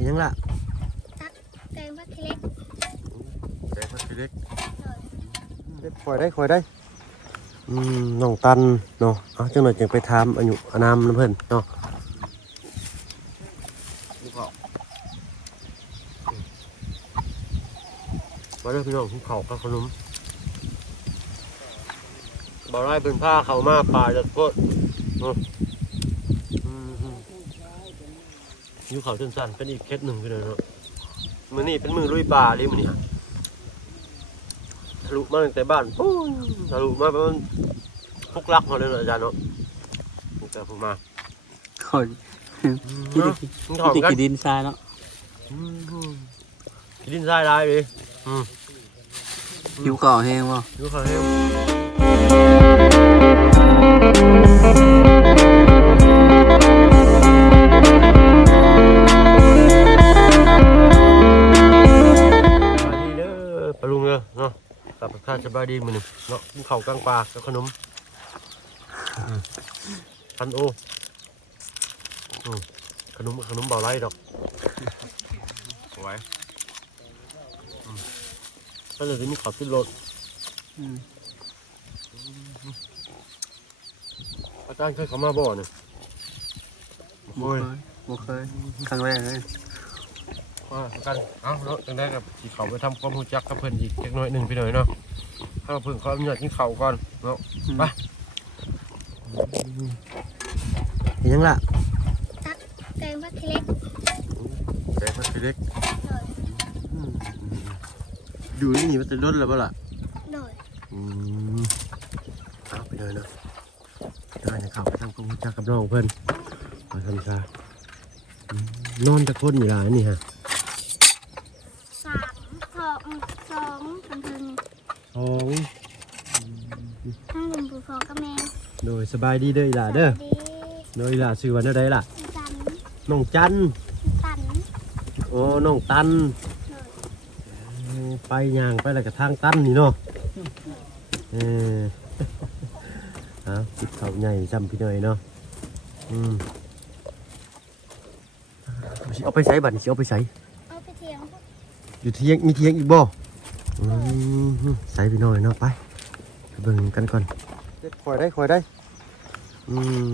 เห็นยังล่ะตักแกงผักขี้เล็กแกงผักขี้เล็กคอยได้น้องตันเนาะเอาจังหน่อยจึงไปถามอายุอานามน้ำเพิ่นเนาะมาเด้อพี่น้องกินข้าวกับขนมบ่าวไร่เป็นผ้าเข้ามาป่าจะโคตรยูเขาสั้นๆเป็นอีกเคสหนึ่งพี่น้องเนาะมื้อนี้เป็นมือลุยป่าเลยมื้อนี้ทะลุมาตั้งแต่บ้านปุ้งทะลุมาประมาณพุกลักมาเลยเนาะอาจารย์เนาะนี่แต่ผมมาคอยกี่ดินทรายเนาะกี่ดินทรายได้ดิหิวก่อแห้งวะหิวข้าวแห้งปลุงเนาะกับข้าวสบายดีมื้อนึงเนาะกินข้าวกลางปลากับขนมพันโอขนมเบาไรดอกสวยก็เลยมีข้าวติดรถอาจารย์เคยเข้ามาบ่อเนี่ยบ่เคยครั้งแรกเลยกันเอาเนาะจังได้กับสีเขาไปทำความรู้จักกับเพื่อนอีกเล็กน้อยหนึ่งพี่หน่อยเนาะถ้าเพื่อนเขาอยากกินข้าวก่อนเนาะไปเห็นยังล่ะตักแกงผักขี้เล็กแกงผักขี้เล็กดูนี่มันจะลดแล้วเปล่าล่ะโดยเอาไปเลยเนาะได้นะครับไปทำความรู้จักกับน้องเพื่อนมาทำซานอนตะคนอยู่ร้านนี่ฮะสองพันทึงทั้งลุงปู่พ่อกับแม่โดยสบายดีเด้ออีหล่าเด้อโดยอีหล่าชื่อวันอะไรล่ะน้องจันโอ้น้องตันไปย่างไปอะไรกับทางตันนี่เนาะติดเขาใหญ่จำพี่หน่อยเนาะเอาไปใส่บัตรเอาไปใส่เทียงอยู่เทียงมีเทียงอีกบ่ใส่พี่หน่อยเนาะไปเบิ่งกันก่อนคอยได้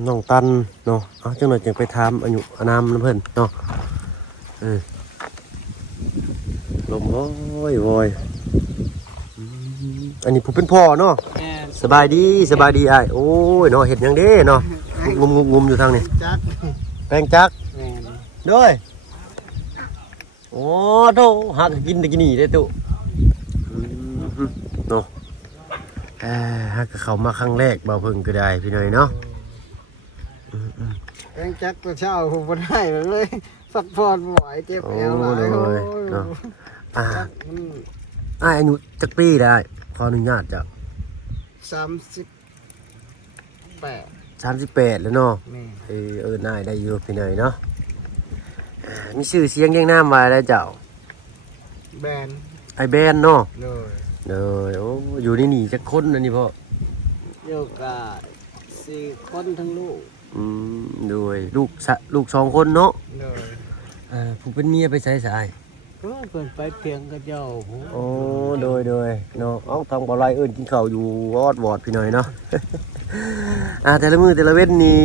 น้องตันเนาะเอาจังหน่อยจึงไปถามอายุอานามน้ำเพิ่นเนาะลมวอยอันนี้ผมเป็นพ่อเนาะสบายดีไอ้โอ้ยเนาะเห็ดยังเด้เนาะงุมอยู่ทางนี้แปลงจักด้วยโอ้โธ่หักกินได้กินนี่ได้ตุเนาะหักเขามาครั้งแรกบ่าวพึ่งก็ได้พี่หน่อยเนาะแปลงจักตัวเช้าผมบ่ได้เลยสักพอดบ่ไหวเจ็บเอวหลายเนาะอายุจักปีได้ขออนุญาตจ้ะ38แล้วเนาะนายได้อยู่พี่หน่อยเนาะมีชื่อเสียงเรียงนามว่าอะไรเจ้าแบนไอแบนเนาะเลยโอ้อยู่นี่จักคนนะนี่พ่ออยู่กับ4 คนทั้งลูกด้วยลูก2 คนเนาะเลยผู้เป็นเมียไปใช้สายก็เพิ่นไปเพียงกับเจ้าโอ้โดยเนาะเอาทางบ่อไรกินข้าวอยู่วอดพี่หน่อยเนาะแต่ละมือแต่ละเว้นนี่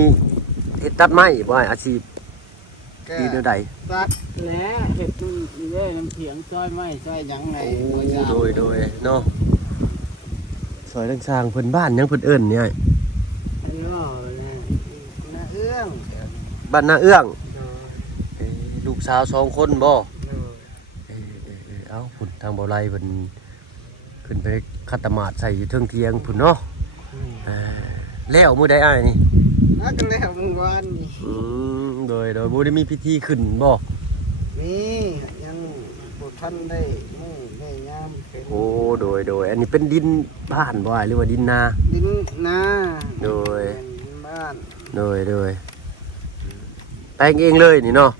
เฮ็ดตัดไม้บ่อาชีพดีเท่าใดตัดแหละเฮ็ดนี่เด้น้ำเถียงซอยไม้ซอยหยังไงโดยเนาะซอยสร้างเพิ่นบ้านยังเพิ่นเอิ้นเนี่ยนาเอื้องบ้านนาเอื้องลูกสาว2 คนบ่เอาพุ่นทางบ่อไรเพิ่นขึ้นไปคัตมาดใส่อยู่เทิงเทียงพุ่นเนาะแล้วมื้อใดอ้ายนี่กันแล้วมื้อวานนี่โดยบ่ได้มีพิธีขึ้นบ่มียังบ่ทันได้มื้อได้ยามโอ้โดยอันนี้เป็นดินบ้านบ่หรือว่าดินนาดินนาโดยบ้านโดยแต่งเองเลยนี่เนาะ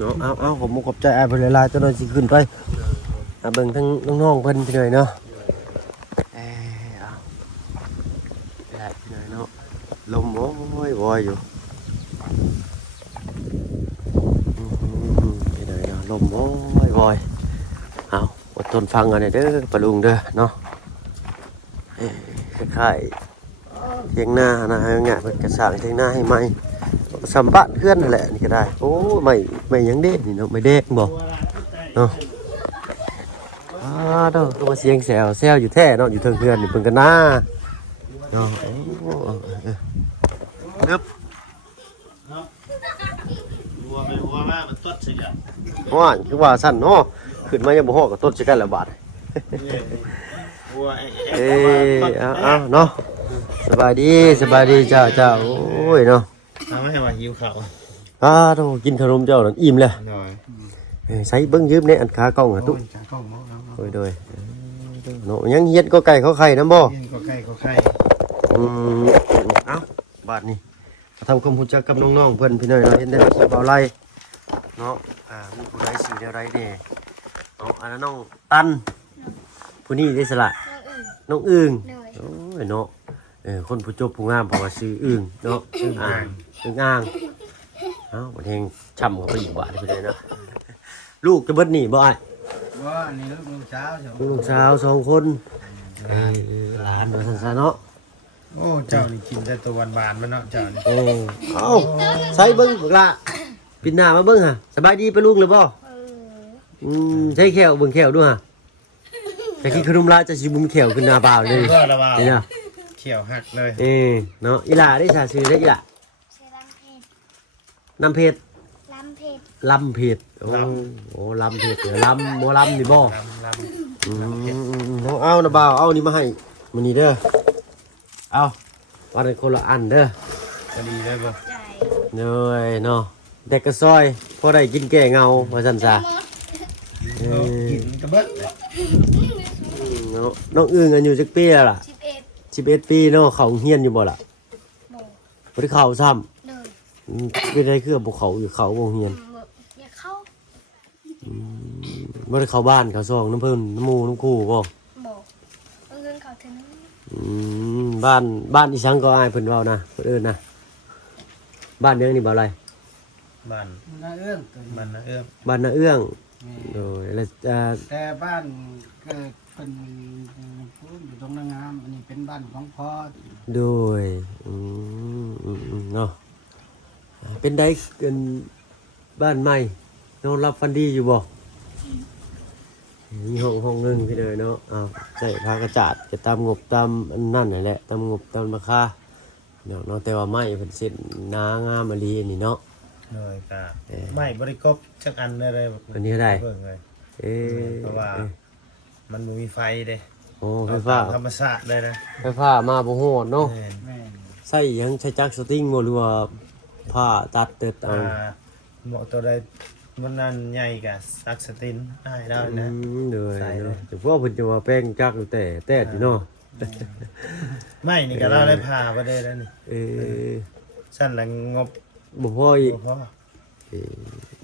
เนาะเอาผมขอบใจอ้ายเพิ่นหลายๆจนสิขึ้นไปเบิ่งทั้งน้องๆเพิ่นพี่หน่อยเนาะได้พี่หน่อยเนาะลมวอยอยู่ มโอ้ยบอยเอาอดทนฟังกันหน่อยเด้อปะลุงเด้อเนาะคล้ายๆเทียงหน้านะฮะเนี่ยเป็นกระสางเทียงหน้าให้ไหมสัมปะเพื่อนนั่นแหละนี่ก็ได้โอ้ไม่ยังเด้นี่เนาะไม่เด้งบอกเนาะเด้อตัวเสียงแซวอยู่แท้เนาะอยู่เทิงเพื่อนนี่เพิ่นกันหน้าเนาะนึบ วัวไปวัวมามันต้นสิอ่ะ ว่าคือว่าสั่นเนาะขึ้นมายังบ่ฮอกกับต้นสิกันละบาท วัว เอ้เอาเนาะสบายดีจ้าโอ้ยเนาะ ทำให้ว่าหิวข้าว ต้องกินขนมเจ้านั่นอิ่มเลย หน่อย ใช้เบิ่งยืมในอันขากล้องอ่ะตุ๊โดยเนาะยังเฮ็ดก็ไก่เขาไข่นำบ่ กินก็ไข่ก็ไข่ เอ้าบาดนี้ทำความรู้จักกับน้องๆเพิ่นพี่น้อยเนาะเห็นได้คลิปเอาไล่เนาะมีผู้ใดสิได้ไรแน่เนาะอันนั้นน้องตันผู้นี้ได้สละ น้องอึ่ง เลย โอ้ยเนาะคนผู้จบผู้งามเพราะว่าซื้ออึ่งเนาะอึ่งอ่างเอ้าวันเฮงช่ำเขาไปอีกบาทไปเลยเนาะลูกจะเบิดหนีบ่ไอ้ ว่านี่ลูกเช้าใช่ไหม ลูกสาว2 คนหลานมาสันๆเนาะ โอ้เจ้านี่กินแต่ตัวบานๆมันเนาะเจ้านี่ เอ้าใส่เบิ้งบักละปิดหน้ามาเบิ้งฮะสบายดีไปลูกเลยบ่ใช้แขวเบิ้งแขวด้วยฮะแต่กินขนมลาจะสิบุ้มแขวขึ้นหน้าบ่าวเลย เพื่อระบาด นี่นะ เขียวหักเลย เนาะอีหล่าได้สาซื้อได้อีหล่า ใช้ลำเพชร น้ำเพชร ลำเพชร ลำเพชรโอ้ลำเพชรเดี๋ยวลำโมลำนี่บ่ ลำ เอานะบ่าวเอานี่มาให้มันนี่เด้อเอาวันนี้คนละอันเด้อ พอดีเลยบ่ ใจ เนยเนาะเด็กกระซอยพอได้กินแก่เงาว่าซั่นซะ กินกระเบิด เนาะน้องอึ่งอายุจักปีแล้วล่ะ 11 11 ปีเนาะเขาเฮียนอยู่บ่ล่ะ โบ บ่ได้เข้าซ้ำ เลย เป็นไรคือบ่เขาอยู่เขาบ่เฮียน อย่าเข้า บ่ได้เข้าบ้านเขาซองน้ำเพิ่นน้ำหมู่น้ำคู่บ่ โบเงินเขาถึง บ้านอีสังก็อายเพิ่นเว้านะเพิ่นเอิ้นนะบ้านเด้อนี่บ่อะไร บ้านนาเอื้องบ้านนาเอื้อง บ้านนาเอื้องโดยแล้วแต่บ้านเกิดเป็นอยู่ตรงนางงามอันนี้เป็นบ้านของพ่อ โดยเนาะเป็นได้เกินบ้านใหม่นอนรับฟันดีอยู่บ่มีห้องหนึงพี่เลยเนาะใส่ผ้ากระจาดจะตามงบตามอันนั่นนั่นแหละตามงบตามราคาเนาะแต่ว่าไม้เพิ่นเซ็นหนางามอลีนี่เนาะ เลยกะไม่บริกบจักอันเลย อันนี้ได้ เบิ่งเลย เพราะว่ามันบ่มีไฟเด้ โอ้ไฟฟ้า ธรรมชาติเลยนะ ไฟฟ้ามาบ่โหดเนาะ แม่น แม่น ใส่หยังใช้จักรสติงบ่หรือว่าผ้าตัดเติดเอา เหมาะตัวใดมันนั่นใหญ่กะซักสตินได้แล้วนะ เลย ใส่เลย เนาะแต่พวกเพิ่นจะว่าแป้งจักรอยู่แต่อยู่เนาะ ไม่นี่ก็เราได้พาไปได้แล้วนี่ สั้นละงบ บ่พออีก บ่พอ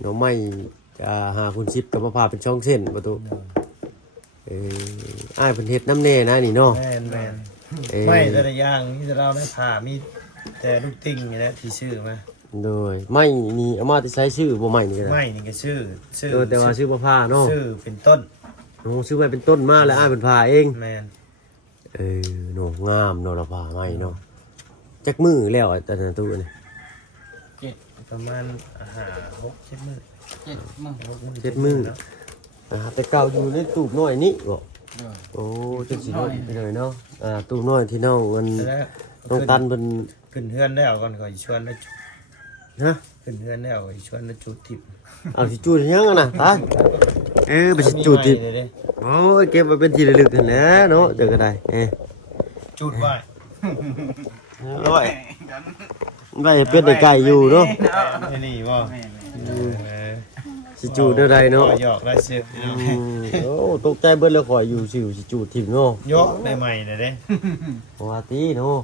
หน่อไม้จะหาคุณชิดกับมะพร้าวเป็นช่องเส้นประตูอ้ายเพิ่นเฮ็ดน้ำแน่นะนี่เนาะ แม่นไม่แต่ละอย่างที่เราได้พามีแต่ลูกติ่งนี่แหละที่ชื่อมา โดยไม้นี่เอามาที่ใช้ชื่อบ่ไม้นี่ก็ได้ ไม่นี่ก็ชื่อ แต่ว่าชื่อมะพร้าวเนาะ ชื่อเป็นต้น โอ้ชื่อไม้เป็นต้นมาแล้วอ้ายเพิ่นพาเอง แม่น เนาะงามเนาะละพาไม้เนาะจักมือแล้วแต่นั้นตู้นี่ ประมาณ6-7 มื้อ 7 มื้อ 7 มื้อแต่เก่าอยู่ในตู้น้อยนี่บ่ เด้อ โอ้จังสิน้อยไปเลยเนาะตู้น้อยที่น้องมัน แล้ว น้องตันเพิ่น ขึ้นเฮือนแล้วก่อนขอชวนนะ ฮะ ขึ้นเฮือนแล้วขอชวนนะจุดทิพย์ เอาสิจูดยังอะน่ะตาไปสิจูดติ มีไม้เลย โอ้ยเก็บไว้เป็นที่ระลึกนั่นแหละเนาะเดี๋ยวก็ได้จุดไว้ ร้อยไว้เป็ดได้ไก่อยู่เนาะ ไอ้นี่บ่ แม่น สิจูดได้ใดเนาะ หยอกได้ซื้อ โอ้ตกใจเบิดแล้วข่อยอยู่สิสิจูดทิ่มเนาะ ยกได้ใหม่เลยเด้ ว่าติเนาะ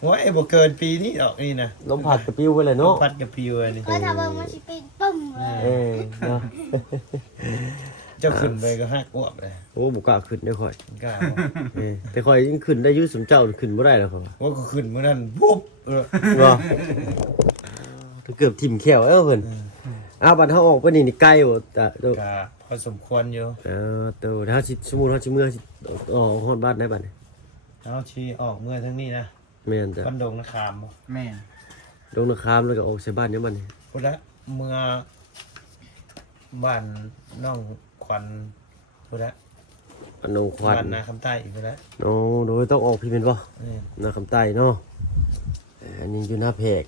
หัวไอ้บ่เกินปีนี้ดอกนี่นะ ลมพัดกระปิ้วไปเลยเนาะ พัดกับปิวอันนี้ ก็ถ้าเบิ่งมันสิเป็นปึ้มเลย เนาะ เจ้าขึ้นไปก็หักอ้วกเลย โอ้บ่กล้าขึ้นได้อข่อย กล้า แต่ข่อยยังขึ้นได้อยู่สมเจ้าขึ้นบ่ได้แล้วข่อย ว่าก็ขึ้นมื้อนั้นปุ๊บ ว่าถ้าเกือบทิ่มแขวเอ้าเพิ่น อ้าวบัดเฮาออกไปนี่ไกลบ่จ้ะโต ก็พอสมควรอยู่ โตถ้าสิสมมุติเฮาสิเมื่อสิออกฮอดบ้านได้บัดนี้ เอาชีออกเมื่อทั้งนี้นะ แม่นจ้ะ บันดงนะคามบ่ แม่น ลงนาคามแล้วก็ออกใส่บ้านเนี่ยบัดนี้ พุทธเมื่อบ้านน้องขวัญพุทธ อันนงควัน บ้านนาคำใต้อีกพุทธ โอ้โดยต้องออกพี่เป็นบ่ นี่ นาคำใต้เนาะอันนี้อยู่หน้าแพรก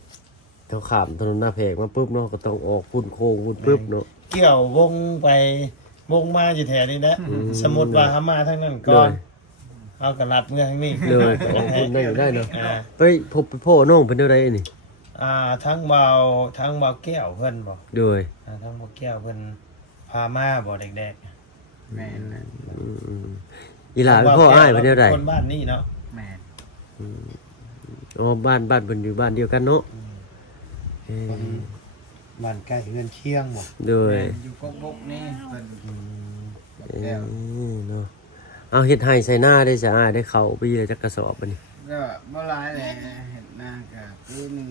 เท่าขามถนนหน้าแพรกมาปุ๊บเนาะก็ต้องออกพุ่นโค้งพุ่นปุ๊บเนาะ เกี่ยววงไปวงมาอยู่แถวนี้นะ อืม สมมุติว่าเขามาทั้งนั้นก่อนเอากระลัดเมื่อทั้งนี้ เลยก็ออกพุ่นได้อยู่ได้เนาะ อ่า เฮ้ยพบพ่อน้องเป็นเท่าไรนี่ ทั้งเบาแก้วเพิ่นบอก โดย ทั้งเบาแก้วเพิ่นพามาบอกเด็ก แม่นนะ อืมอีหลาเป็นพ่ออ้ายเป็นเท่าไร คนบ้านนี้เนาะ แม่น อ๋อบ้านเพิ่นอยู่บ้านเดียวกันเนาะเอ้ย บ้านใกล้เรือนเคียงบอก โดย อยู่กกบกนี่เพิ่น เอ้ แก้วย เนาะเอาเฮ็ดให้ใส่หน้าได้จ้ะอ้ายได้เข้าปีละจักกระสอบบัดนี้ ก็บ่หลายเลยเห็นหน้าก็ปีหนึ่ง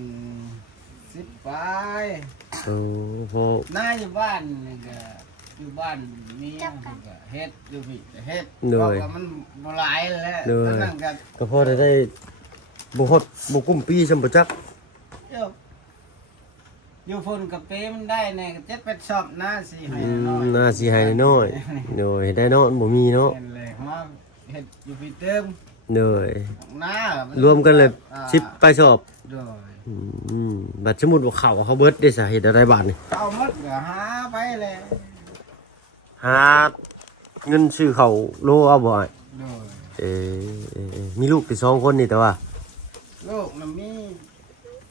10ปลาย โอ้พอ หน้าอยู่บ้านนี่ก็อยู่บ้านเมียก็เฮ็ดอยู่พี่ก็เฮ็ด เหนื่ เพ อย ราะว่ามันบ่หลายแหล้ว เหนื่อย นั่นก็ ก็พอได้บ่ฮอดบ่กุ้มปีซำบ่จัก อยู่ฝุ่นกับเปมันได้แน่ก็7-8ชอบหน้าสิให้ อื น้อ ม ย น่าสิให้น้อยโดยได้เนาะมันบ่มีเนาะ เห็นเลยว่าเฮ็ดอยู่พี่เติม โดย หน้าร วมกันเลย อ่า 10ไปสอบ โดย อืมบัดสมมุติว่าเขาเบิดได้สาเหตุอะไรบาดนี่ เอาหมดก็หาไปเลย หาเงินซื้อเขาวโลเอาบ่อ้าย โดย มีลูกที่2คนนี่แต่ว่า ลูกน่ะมี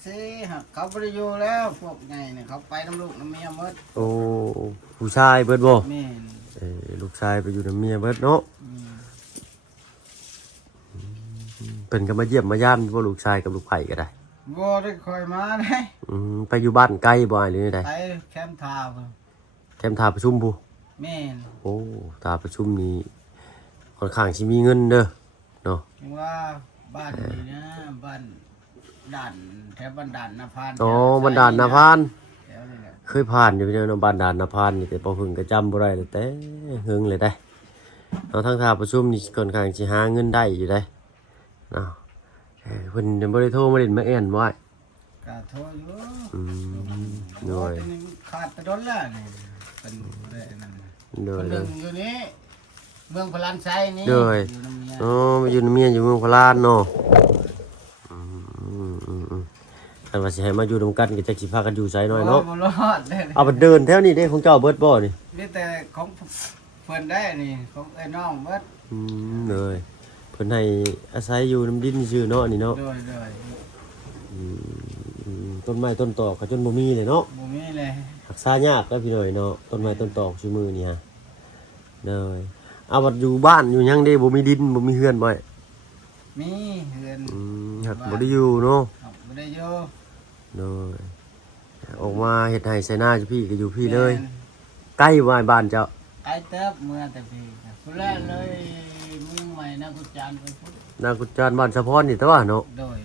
สิหักเขาบ่ได้อยู่แล้วพวกไงเนี่ยเขาไปนํลูกนํเมียหมด โอ้ผู้ชายเบิดบ่ แม่น ลูกชายไปอยู่กับเมียเบิดเนาะเพิ่นก็มาเยี่ยมมายามอยู่บ่ลูกชายกับลูกไผ่ก็ได้ บ่ได้คอยมาได้ ไปอยู่บ้านไกลบ่อ้ายหรือได ไปแคมป์ทาว แคมป์ท่าประชุมผู้ แม่น โอ้ท่าประชุมนี่ค่อนข้างสิมีเงินเด้อเนาะ ถึงว่าบ้านนี่นะบ้านด่านแถวบ้านด่านนาพาน อ๋อบันดาลนาพาน แถวนี่แหละ เคยผ่านอยู่เนาะบ้านดานนาพานนี่แต่บ่เพิ่งก็จำบ่ได้เลยแต่หึงเลยได้เอาทางท่าประชุมนี่ค่อนข้างสิหาเงินได้อยู่ได้เนาะเพิ่นยังบ่ได้โทรมาเล่นมาแอ่นบ่อ้าย ก็โทรอยู่ โดย โอ้แต่นี่ขาดไปโดนแล้วนี่เป็นเรื่องนั้นน่ะ โด ค ย นหนึ่งอยู่นี่เมืองพลานไซนี่ โดย อยู่น้ำเมีย อ๋อมาอยู่เมียอยู่เมืองโคราชเนาะคันว่าสิให้มาอยู่นำกันก็จักสิพากันอยู่ไสหน่อยเนาะ โบ่รอดได้ เอาไปเดินแถวนี้ได้ของเจ้าเบิดบ่นี่ มีแต่ของเพิ่นได้นี่ของไอ้น้องเบิด เลยเพิ่นให้อาศัยอยู่น้ำดินซื่อเนาะนี่เนาะ โดย ต้นไม้ต้นตอกก็จนบ่มีเลยเนาะ บ่มีเลย รักษายากแล้วพี่น้อยเนาะต้นไม้ต้นตอกซุมื้อนี่ฮะเลยเอาบัดอยู่บ้านอยู่หยังเด้บ่มีดินบ่มีเฮือนบ่ มีเฮือน หักบ่ได้อยู่เนาะ ครับบ่ได้อยู่ เลยออกมาเฮ็ดให้ใส่หน้าอยู่พี่ก็อยู่พี่เลย แม่น ใกล้บ้านบ้านเจ้า ไอ้เติบเมื่อแต่พี่ครับผู้แรกเลยเมืองใหม่นะกุจานไปพุทธ นากุจานบ้านสะพอนนี่แต่ว่าเนาะ โดย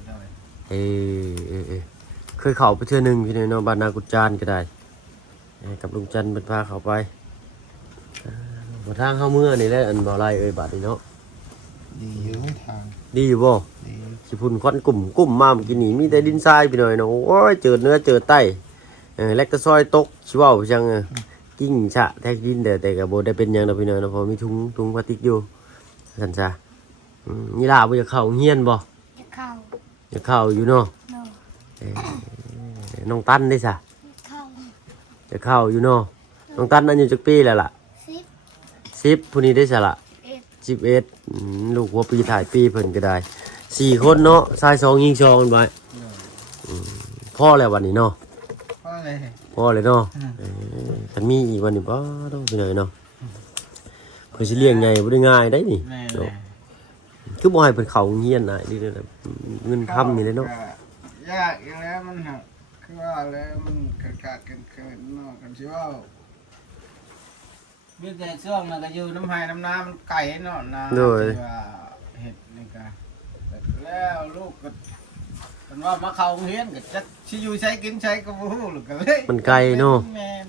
เคยเข้าไปเทื่อหนึงพี่น้อยเนาะบ้านนากุจานก็ได้กับลุงจันทร์เป็นพาเข้าไปบ่ทางเข้าเมื่อนี่แหละอันบ่ไรเอ้ยบาดนี้เนาะ ดีอยู่ทาง ดีอยู่บ่ ดี สิพุ่นควันกลุ่มมาเมื่อกี้นี่มีแต่ดินทรายพี่น้อยเนาะโอ้ยเจอเนื้อเจอไต้แลกตะซอยตกสิเว้าจังกิ้งฉะแทกดินแต่ก็บ่ได้เป็นหยังดอกพี่น้อยเนาะเพราะมีถุงพลาสติกอยู่ซั่นซะนี่ล่ะบ่อยากเข้าโรงเรียนบ่ จะเข้า อยากเข้าอยู่เนาะ โน น้องตันได้ซะ เข้า อยากเข้าอยู่เนาะน้องตันอายุจักปีแล้วล่ะ 10ผู้นี้ได้ซะล่ะ 11ลูกหัวปีถ่ายปีเพิ่นก็ได้4คนเนาะชาย2หญิง2กันไว้พ่อแล้ววันนี้เนาะ เพราะอะไร พ่อเลยเนาะคันมีอีกวันนี้บ่ต้องไปเลยเนาะเพิ่นสิเลี้ยงใหญ่บ่ได้ง่ายได้นี่ แม่เล เนาะ ย คือบ่ให้เพิ่นเข้าโรงเรียนน่ะนี่เด้อเงินค้ำนี่เลยเนาะ ยากอย่างแล้วมันหักคือว่าแล้วมันขาดกันเกินเนาะกันสิว่ามีแต่ช่วงนั้นก็อยู่น้ำไห้น้ำน้ำมันไก่เนาะนะที่ว่าเห็ดนี่ก็แล้วลูกก็มันว่ามาเข้าโรงเรียนก็จะสิอยู่ใช้กินใช้ก็บ่ฮู้หรือก็เลย มันไกลเนาะ แม่น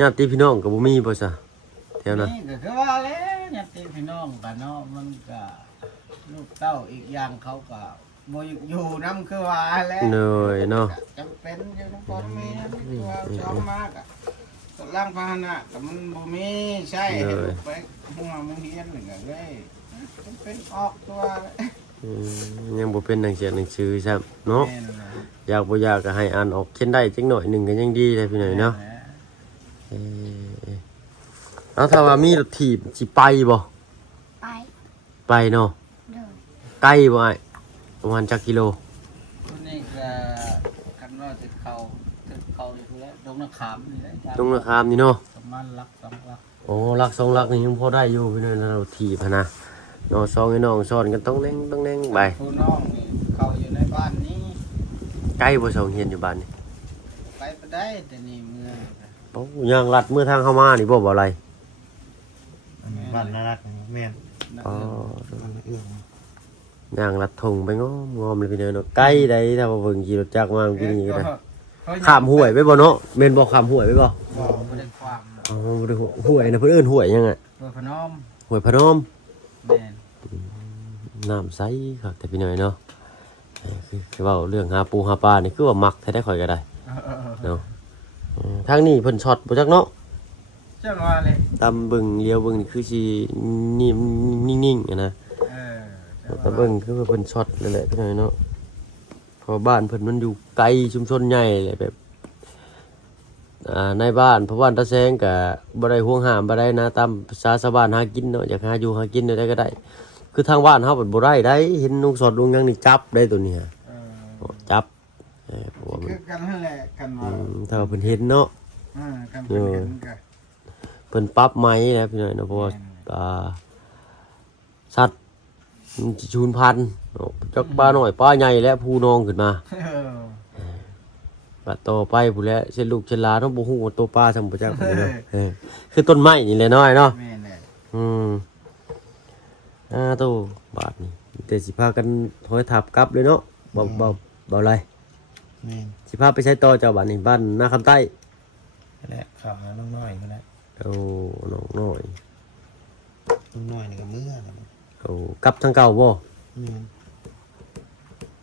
ญาติพี่น้องก็บ่มีบ่ซะแถวนั้น นี่ก็คือว่าแล้วญาติพี่น้องกันเนาะมันก็ลูกเต้าอีกอย่างเขาก็บ่อยู่นํคือว่าแล้ว เลยเนาะ จำเป็นอยู่ต้องพ่อแม่คือว่าชอบมากอ่ะตอนล่างพาหนะแต่มันบ่มีใช่ให้ลูกไปหัวมึงเฮียนหนึ่งก็เลยจำเป็นออกตัวเลย ยังบ่เป็นหนังเสียหนังสือซ้ำเนาะ แม่นนะ อยากบ่อยากก็ให้อ่านออกเขียนได้จักหน่อยหนึงก็ยังดีเลยพี่หน่อยเนาะแล้วถ้าว่ามีรถถีบสิไปบ่ ไป ไปเนาะ เดิน ไกลบ่อ้ายประมาณจักกิโล คนนี้ก็กันว่าติดเขานี่คือแล้วดงนาขามนี่แหละ ตรงราคามนี่เนาะ ประมาณลักสองลัก โอ้ลัก2ลักนี่ยังพอได้อยู่พี่หน่อยนะรถถีบหันนะเนาะ2ไอ้น้องซ้อนกันต้องแน่งไป ผู้น้องนี่เขาอยู่ในบ้านนี้ ใกล้บ่ส่งเฮียนอยู่บ้านนี่ ไปได้แต่นี่เมือง โอ้ยังลัดเมื่อทางเข้ามานี่บ่อะไร บ้านน่ารักแม่น อ๋อ เอื้อง ย่างลัดทงไปงอมเลยพี่เด้อเนาะใกล้ได้ถ้าว่าเบิ่งขี่รถจักรมาเมื่อกี้นี่ก็ได้ข้ามห้วยไปบ่เนาะแม่นบ่ข้ามห้วยไปบ่ บ่ได้ความ อ๋อบ่ได้ห้วยนะเพิ่นเอิ้นห้วยหยังอ่ะ เพื่อพนม ห้วยพนม แม่น น้ำใสครับแต่พี่น้อยเนาะคือเว้าเรื่องหาปูหาปลานี่คือว่ามักแท้ได้ข่อยก็ได้เนาะทางนี้เพิ่นช็อตบ่จักเนาะ เจ้าว่าเลย ตามเบิ่งเลี้ยวเบิ่งนี่คือสินิ่งๆอะนะ เออ แล้วก็เบิ่งคือว่าเพิ่นช็อตนั่นแหละพี่น้อยเนาะเพราะบ้านเพิ่นมันอยู่ไกลชุมชนใหญ่เลยแบบในบ้านเพราะว่าตาแซงก็บ่ได้ห่วงห้ามบ่ได้นะตามภาษาชาวบ้านหากินเนาะอยากหาอยู่หากินได้ก็ได้ คือทางบ้านเฮาบ่ได้ได้เห็นลุงสอดลุงหยังนี่จับได้ตัวนี้ฮะจับเพราะว่ามัน คือกันนั่นแหละกันว่า ถ้าว่าเพิ่นเห็นเนาะ กันเป็นกันก็ เพิ่นปรับไหมนะพี่น้อยเนาะเพราะว่าสัตว์มันสิสูญพันธุ์เนาะจักปลาน้อยปลาใหญ่และผู้น้องขึ้นมาบัดต่อไปผู้แล้วเส้นลูกเส้นหลานเนาะบ่ฮู้ว่าตัวปลาซำบ่จักพุ่นเนาะคือต้นไม้นี่แหละน้อยเนาะ แม่นแหละ โตบาทนี่แต่สิพากันถอยทับกลับเลยเนาะเบาไร แม่น สิพาไปใช้ต่อเจ้าบ้านนี่บ้านนาคำใต้ นั่นแหละข่าวหาน้องน้อยมาแล้ว โอ้น้องน้อย น้องน้อยนี่ก็เมื่อกัน โอ้กลับทางเก่าบ่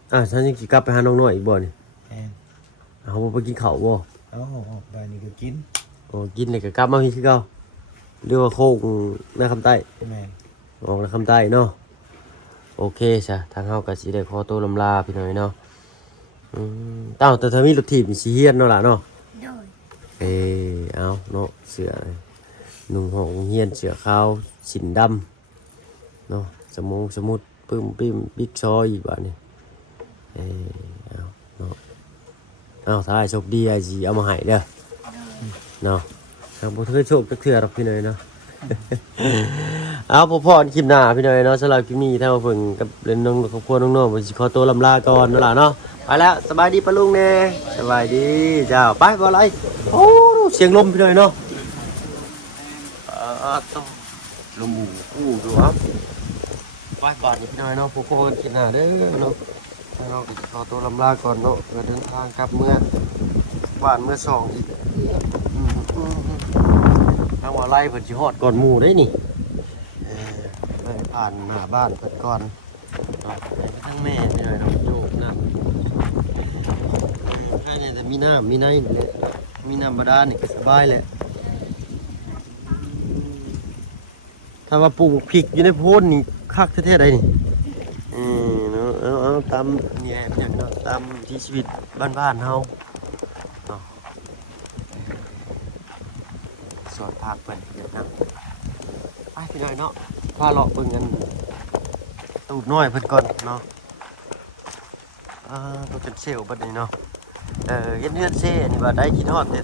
แม่น ฉันยังสิกลับไปหาน้องน้อยอีกบ่นี่ แม่น เอาบ่ไปกินข้าวบ่ เอาออกไปนี่ก็กิน โอ้กินเลยก็กลับมาพี่คือเก่าเรียกว่าโคกนาคำใต้ แม่น ออกนาคำใต้เนาะโอเคจ้ะทางเฮาก็สิได้ขอตัวลำลาพี่หน่อยเนาะแต่ถ้ามีรถถีบนี่สิเฮียนเนาะล่ะเนาะ เดิน เอาเนาะเสือนุ่งห่องเฮียนเสือขาวสินดำเนาะสมุดปึ้มปิ้มบิ๊กซอยอีกว่านี่เอาเนาะเอาถ้าไอ้โชคดีไอ้สิเอามาให้เด้อเนาะทางบ่เคยโชคจักเทื่อหรอกพี่น้อยเนาะ เอาพ่อคลิปหน้าพี่น้อยเนาะสำหรับคลิปนี้ถ้ามาเพิ่งกับเล่นน้องครอบครัวน้องๆผมสิขอตัวลำลาก่อนนั่นล่ะเนาะไปแล้วสบายดีปะลุงแน่สบายดีเจ้าไปบ่อะไรโอ้เสียงลมพี่น้อยเนาะต้องลมหมู่กู้ดูครับไปก่อนพี่น้อยเนาะพวกคนคลิปหน้าเด้อเนาะเราขอตัวลำลาก่อนเนาะเพื่อเดินทางกลับเมื่อบ้านเมื่อสองอีกทางว่าไล่เพิ่นสิฮอดก่อนหมู่ได้นี่ไปผ่านหน้าบ้านเพิ่นก่อนทั้งแม่นี่หน่อยเนาะโยกนะแค่นี้แต่มีน้ำมีในนี่แหละมีน้ำบาดาลนี่ก็สบายแหละถ้าว่าปลูกพริกอยู่ในโพนนี่คักแท้ๆได้นี่เนาะเอาตามนี่แหละอย่างเนาะตามที่ชีวิตบ้านๆเฮาเนาะสอนภาคเพิ่นเวียดนามไปพี่น้อยเนาะพาเลาะเบิ่งกันตูดน้อยเพิ่นก่อนเนาะตัวเป็นเซลล์บัดนี้เนาะเฮ็ดเฮือนเซ่นี่ว่าได้คิดฮอดแต่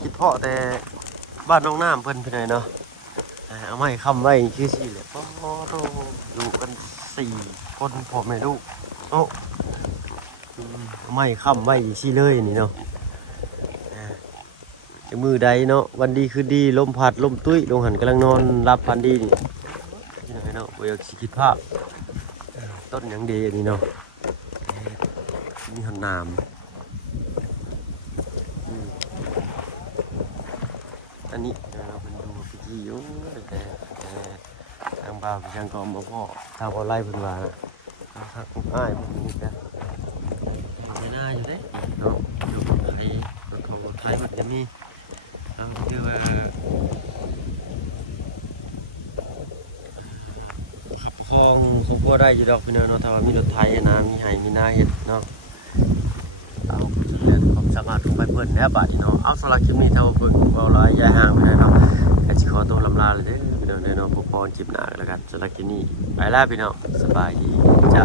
คิดเพาะแต่บ้านน้องน้ำเพิ่นพี่น้อยเนาะเอาไม้ค้ำไว้คือสิแหละโอ้โหอยู่กัน4คนพ่อแม่ลูกโอ้เอาไม้ค้ำไว้สิเลยนี่เนาะมือใดเนาะวันดีคือดีลมพัดลมตุ้ยลงหันกำลังนอนรับพันดีนี่ที่ไหนเนาะบ่อยากสิคิดภาพต้นหยังดีนี่เนาะมีหันน้ำ นี้เราเป็นดูพิธีอยู่แต่ทางบ่าวทางกอมบ่พ่อทางบ่ไล่เพิ่นว่าครับอ้ายเพิ่นนี่ก็ไม่น่าอยู่เด้เนาะอยู่ไอ้เขาไทยเพิ่นจะมีคือว่าขับครองครอบครัวได้อยู่ดอกพี่น้องเนาะถ้าว่ามีรถไถนะมีไห้มีนาเฮ็ดเนาะเอาจะเรียนความสามารถของไปเพิ่นแหน่บัดนี้เนาะเอาสำหรับคลิปนี้ถ้าว่าเพิ่นเว้าหลายอย่าห่างไปเลยเนาะก็สิขอตัวลำลาเลยเด้อพี่น้องเด้อเนาะพบกันคลิปหน้าแล้วกันสำหรับคลิปนี้ไปแล้วพี่น้องสบายดีจ้ะ